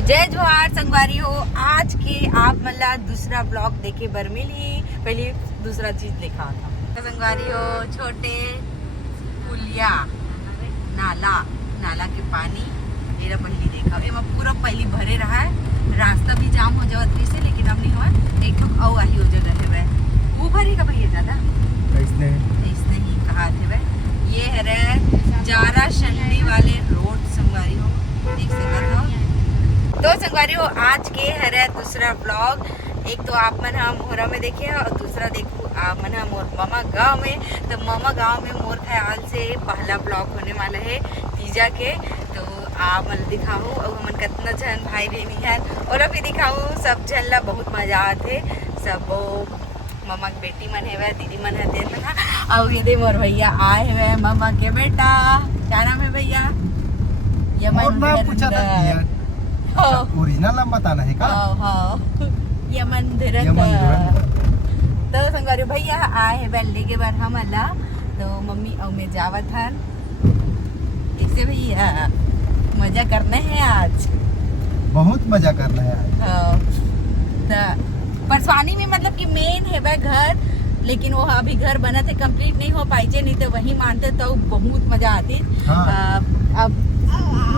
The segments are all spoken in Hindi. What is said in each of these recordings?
जय जोहार संगवारी हो। आज के आप मला दूसरा ब्लॉग देखे बर मिली, पहले दूसरा चीज देखा था संगवारी हो। छोटे पुलिया नाला के पानी मेरा पहली देखा एमा पूरा पहली भरे रहा है। रास्ता भी जाम हो जावत भी से, लेकिन अब नहीं हुआ। एक ठो औ आई हो जगह है वह वो भरी का भैया दादा इसने ही कहा थे वह। ये है रे जारा शंडी वाले रोड संगवारी हो, देख सकते हो। तो संगवारी हो आज के है दूसरा ब्लॉग। एक तो आप मन हम मोहरा में देखे हैं और दूसरा देखो आप मन मोर मामा गांव में। तो मामा गांव में मोर ख्याल से पहला ब्लॉग होने वाला है तीजा के। तो आप मन दिखाऊँ और हमन कितना जन भाई बहनी है और अभी दिखाऊँ सब जन ला बहुत मजा आते। सब मामा की बेटी मन है वह, दीदी मन है देन मन। और ये दे मोर भैया आए हुए मामा के बेटा। क्या नाम है भैया? यमन ओरिजिनल नाम बताना है का? यमन तो संगवारी भैया आए है बैठने के बाद हम अल्लाह। तो मम्मी और मैं जावत हन इससे भैया मजा करना है आज, बहुत मजा करना है आज। परसवानी में मतलब कि मेन है वह घर, लेकिन वो अभी घर बना थे कंप्लीट नहीं हो पाई नहीं तो वही मानते तो बहुत मजा आती। हाँ। अब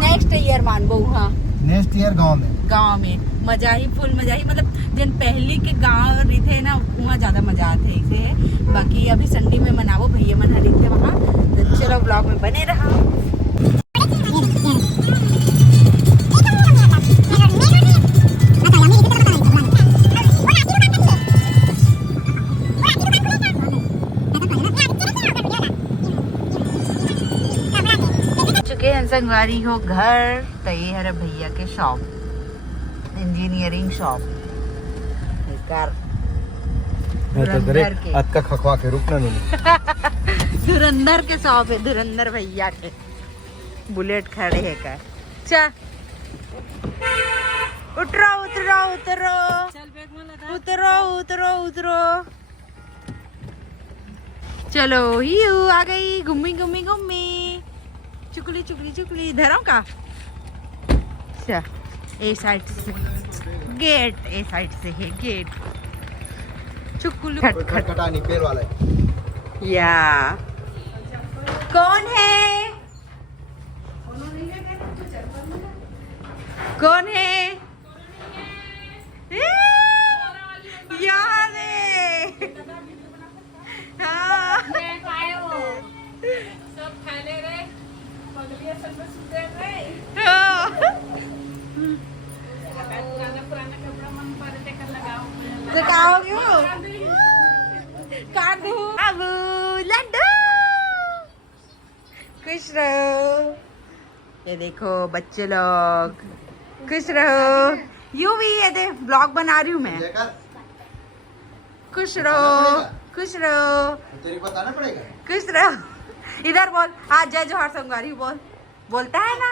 नेक्स्ट ईयर मानबो। हाँ नेक्स्ट ईयर गांव में मजा ही फुल मजा ही, मतलब जन पहली के गांव रहे ना वहाँ ज्यादा मजा आते इसे। बाकी अभी संडे में मनावो भैया मन हरी थे वहाँ। तो चलो ब्लॉग में बने रहा। संगवारी हो घर। तो ये है भैया के शॉप, इंजीनियरिंग शॉप अत का खखवा के रुकना नहीं। धुरंधर के शॉप है, धुरंधर भैया के। बुलेट खड़े है का। चा उतरो उतरो उतरो उतरो उतरो उतरो। चलो ही आ गई। घूमी घूमी घूमी चुकली चुकली चुकली धरो का। अच्छा ए साइड से गेट, ए साइड से है गेट। चुकलू खटखटानी पैर वाला है। या कौन है? कौन है? यार हाँ सब फैले रे खुश रहो। ये देखो बच्चे लोग खुश रहो। यूं भी ये दे ब्लॉग बना रही हूँ मैं। खुश रहो खुश रहो तेरे को बताना पड़ेगा। खुश रहो। इधर बोल आज जय जोहार संगवारी बोल। बोलता है ना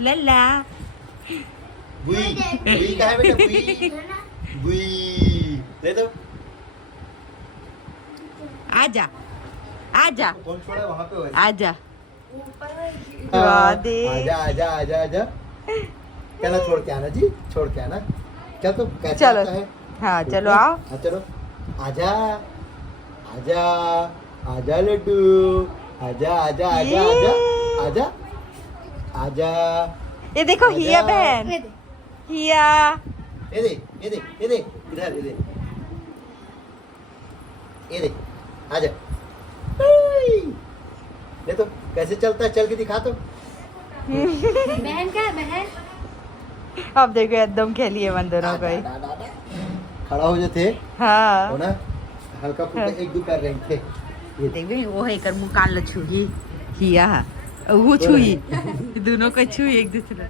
लल्ला बुई बुई का है बेटा बुई बुई ले दो। आजा आजा कौन छोड़ा वहाँ पे? आजा आजा आजा आजा आजा। कहना छोड़ के आना जी, छोड़ के आना। क्या तो कैसे चलो आता है? हाँ चलो आओ। हाँ चलो आजा आजा आजा लड्डू आजा आजा आजा आजा आजा आजा। ये देखो हिया बहन हिया। ये दे ये दे ये दे इधर ये दे ये दे आजा। ये तो कैसे चलता है, चल के दिखा तो। बहन का बहन। अब देखो एकदम खेलिए मन दोनों को ही। खड़ा हो जाते हाँ हो ना, हल्का फुल्का एक दो कर रहे थे। ये देख भी वो है कर मुंह कान ल छुई हिया वो छुई दोनों को छुई एक दूसरे।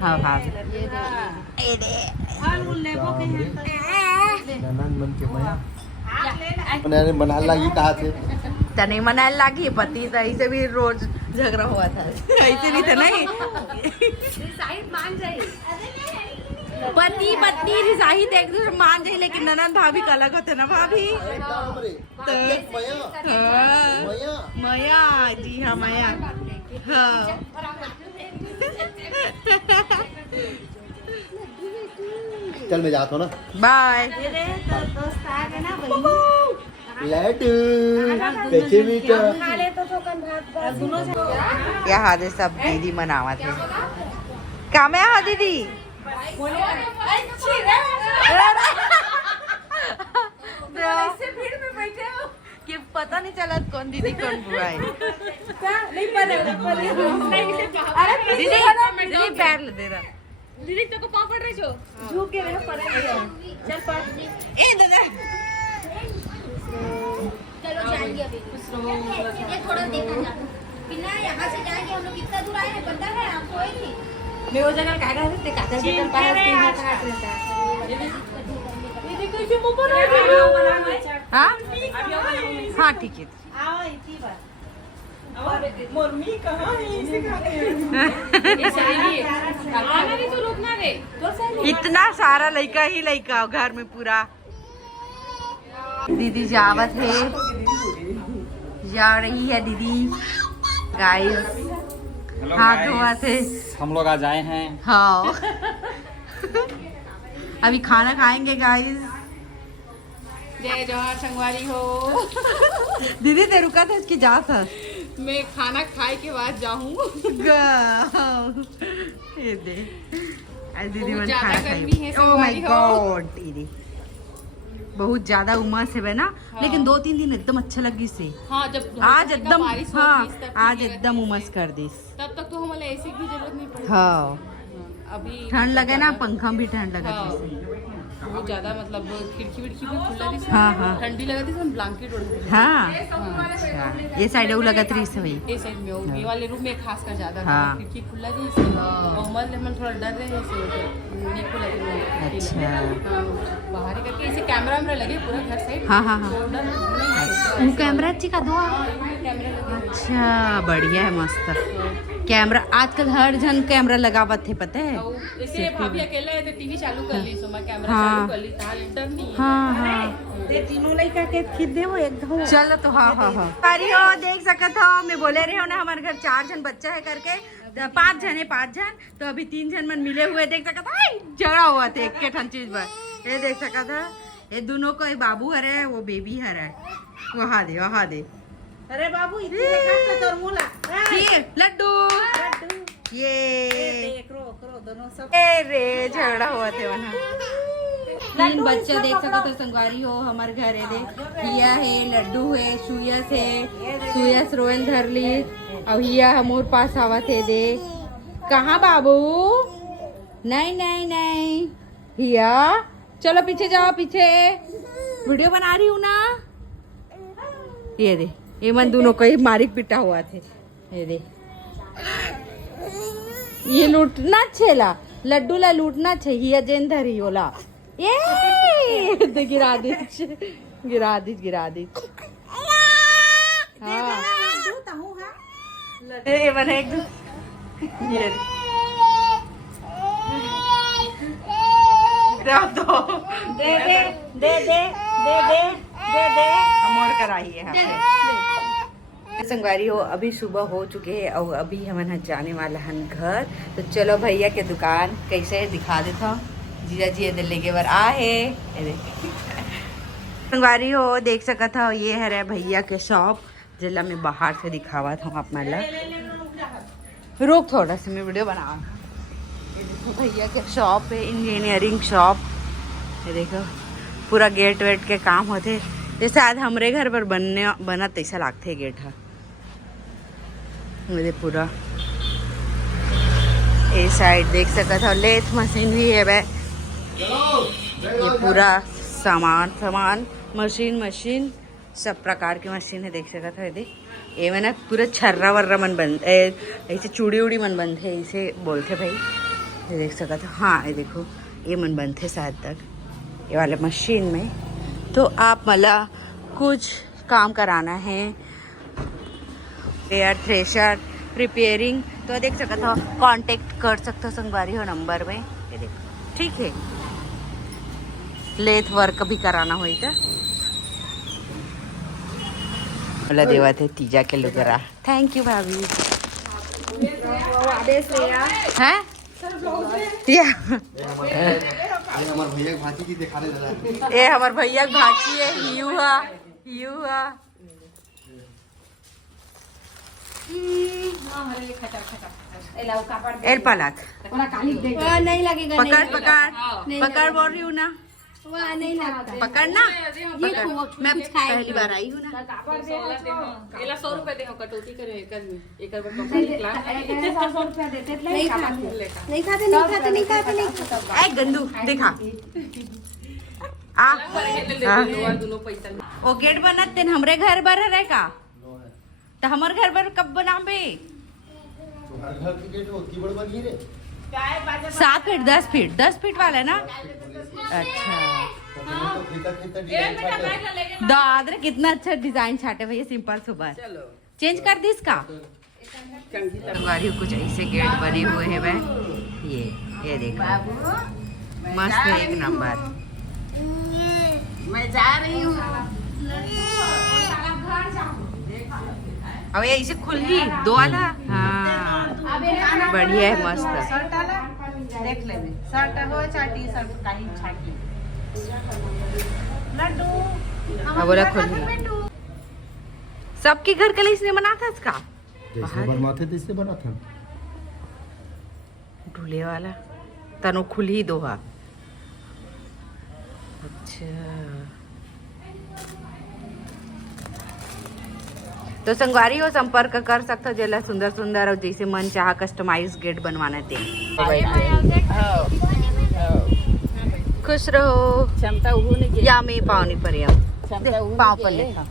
हाँ हाँ ये दे ननन मन के मया मैंने बना लगी कहा थे तने मनाने लगी पति तो ऐसे भी रोज झगड़ा हुआ था। ऐसे भी था नहीं मान जाए। पति पत्नी रिसाही एक दूसरे मान जाए, लेकिन ननद भाभी का अलग होते ना भाभी। एकदम रे तो मया हाँ। मया माया जी हाँ माया हाँ चल मैं जाता हूँ ना। बाय। दोस्त आ गए ना वही लड्डू कैसे मीठा। खा ले तो कन भात दोनों से क्या हाथ है सब दीदी मनावा थे क्या मैं हाँ दीदी कि पता नहीं चला कौन दीदी कौन बुआ है। दीदी दीदी पैर ले दे रहा दीदी तो को पकड़ रही छो झुक के रहे पड़े चल पड़ ए दादा चलो जाएंगे अभी ये थोड़ा देखा जा बिना यहाँ से जाएंगे हम लोग कितना दूर आए हैं पता है आपको ही नहीं मैं वो जगह काटा रहते काटा जगह पास के यहाँ काट रहता है ये देखो इसे मुंह पर हाँ हाँ ठीक है आओ इसी बात मम्मी कहाँ है इसे खाते हैं आना नहीं तो रुकना रे तो सही इतना सारा लड़का ही लड़का घर में पूरा। दीदी जावत है जा रही है दीदी गाइस हाथ धोआ थे हम लोग आज आए हैं। हाँ अभी खाना खाएंगे गाइस। जय जवाहर संगवारी हो दीदी ते रुका था इसकी जा था मैं खाना खाए के बाद जाऊँ ये दे आज दीदी बहुत मन ज्यादा खाना गर्मी खाई है, ओह माय संगवारी हो। गॉड दीदी बहुत ज्यादा उमस है ना हाँ। लेकिन 2-3 दिन एकदम अच्छा लगी से हाँ जब आज एकदम बारिश हाँ होती है, तब आज ठीक है। एकदम उमस कर दिस तब तक तो हमें ऐसी की जरूरत नहीं पड़ती हाँ अभी ठंड लगे ना पंखा भी ठंड लगा हाँ। जैसे। बहुत ज्यादा मतलब खिड़की विड़की भी खुला थी हाँ, हाँ। ठंडी लगा थी सब ब्लैंकेट ओढ़ के हाँ अच्छा ये साइड वो लगा रही से वही ये साइड में हो ये वाले रूम में खास कर ज्यादा हाँ। खिड़की खुला थी इसलिए और मन थोड़ा डर रहे हैं इसे नहीं खुला थी अच्छा। बाहर ही करके इसे कैमरा वैमरा लगे पूरा घर साइड हाँ, हाँ, हाँ। तो डर नहीं वो कैमरा अच्छी का दो कैमरा लगे अच्छा बढ़िया है मस्त कैमरा आजकल हर जन कैमरा लगावत थे पता है और जैसे भाभी अकेला है तो टीवी चालू कर ली सो मैं कैमरा हाँ। चालू कर ली तो डर नहीं है हाँ हाँ तीनों लड़का के खींच दे वो एकदम चलो तो हाँ हाँ हाँ अरे हो देख सकत हो मैं बोले रहे हो ना हमारे घर 4 जन बच्चा है करके 5 जन है 5 जन तो अभी 3 जन मन मिले हुए देख सकत हो झगड़ा हुआ थे एक के ठन चीज पर ये देख सकत हो ये दोनों को बाबू हरे वो बेबी हरे वहा दे अरे बाबू इतने काट तो मुला ये लड्डू ये करो करो दोनों सब ए रे झगड़ा हुआ थे वहाँ 3 बच्चे देख सकते हो संगवारी हो हमारे घर है दे हिया है लड्डू है सुयस रोयल धर ली अब हिया हमोर पास आवा थे दे कहाँ बाबू नहीं नहीं नहीं हिया चलो पीछे जाओ पीछे वीडियो बना रही हूँ ना ये दे ये मन दोनों को ही मारी पिटा हुआ थे ये दे ये लूटना छेला लड्डू ला लूटना चाहिए जेन धरी होला ये दे गिरा दी हाँ ये बने एक ये दे अमोर कराई है संगवारी हो अभी सुबह हो चुके हैं और अभी हम जाने वाला हन घर तो चलो भैया के दुकान कैसे है दिखा देता हूँ जीजा जी दिल्ली के बार आ है संगवारी हो देख सकत हो ये है रे भैया के शॉप जिला मैं बाहर से दिखावा था अपना ला रोक थोड़ा सा मैं वीडियो बना भैया के शॉप है इंजीनियरिंग शॉप ये देखो पूरा गेट वेट के काम होते ये शायद हमारे घर पर बना तैसा लागते गेट है मेरे पूरा ये साइड देख सकता था लेथ मशीन भी है भाई ये पूरा सामान मशीन सब प्रकार की मशीन है देख सकता था ये मैंने पूरा छर्रा वर्रा मन बंद ऐसे चूड़ी उड़ी मन बंद है इसे बोलते भाई ये देख सकता था हाँ ये देखो ये मन बंद थे शायद तक ये वाले मशीन में तो आप मला कुछ काम कराना है एयर थ्रेशर रिपेयरिंग तो देख सकते हो कांटेक्ट कर सकते हो संगवारी हो नंबर में ये देखो ठीक है लेथ वर्क भी कराना हुई था बोला देवा थे तीजा के लुगरा। थैंक यू भाभी। हैं ये हमार भैया के भांजी की दिखाने वाला है। ए हमार भैया के भाची है हियुआ एल पालात नहीं लगेगा पकड़ बोल रही हूँ ना वहाँ नहीं लगता पकड़ना पकड़। मैं पहली बार आई हूँ ना। 100 रुपए दे कटौती करे एक नहीं खाते ए गंदू देखा आ दोनों पैसा ओ गेट बनत तेन हमरे घर बर रहे का तो हमर घर बर कब बनाबे? तो हर घर की गेट होती बड़ बनी रे 7 फीट 10 फीट वाला ना। अच्छा तो फीता फीता डिजाइन छाटे दादरे कितना अच्छा डिजाइन छाटे भैया सिंपल सुबह चेंज कर दी इसका। कुछ ऐसे गेट बने हुए हैं वह ये देखो मस्त है एक नंबर। मैं जा रही हूँ अब ये ऐसे खुल गई दो वाला। हाँ बढ़िया है मस्त। देख ले शर्ट हो चाहे टी शर्ट कहीं छाटी अब बोला खुल गई। सबके घर के लिए इसने बना था इसका जैसे बनवाते थे इससे बना था ढूले वाला तनो खुल ही दो हा। अच्छा तो संगवारी हो संपर्क कर सकते हो जेला सुंदर सुंदर और जैसे मन चाह कस्टमाइज गेट बनवाना थे। खुश रहो क्षमता उन्होंने या मैं पावनी पर पाँव पर लेखा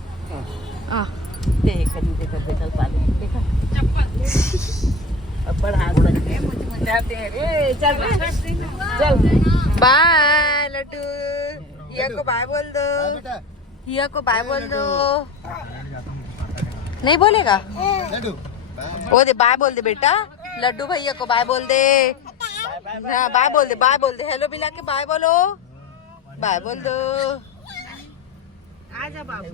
बाय लड्डू हिया को बाय बोल दो हिया को बाय बोल दो। नहीं बोलेगा लड्डू ओ दे बाय बोल दे बेटा लड्डू भैया को बाय बोल दे। हाँ बाय बोल दे हेलो मिला के बाय बोलो बाय बोल दो। आजा बाबू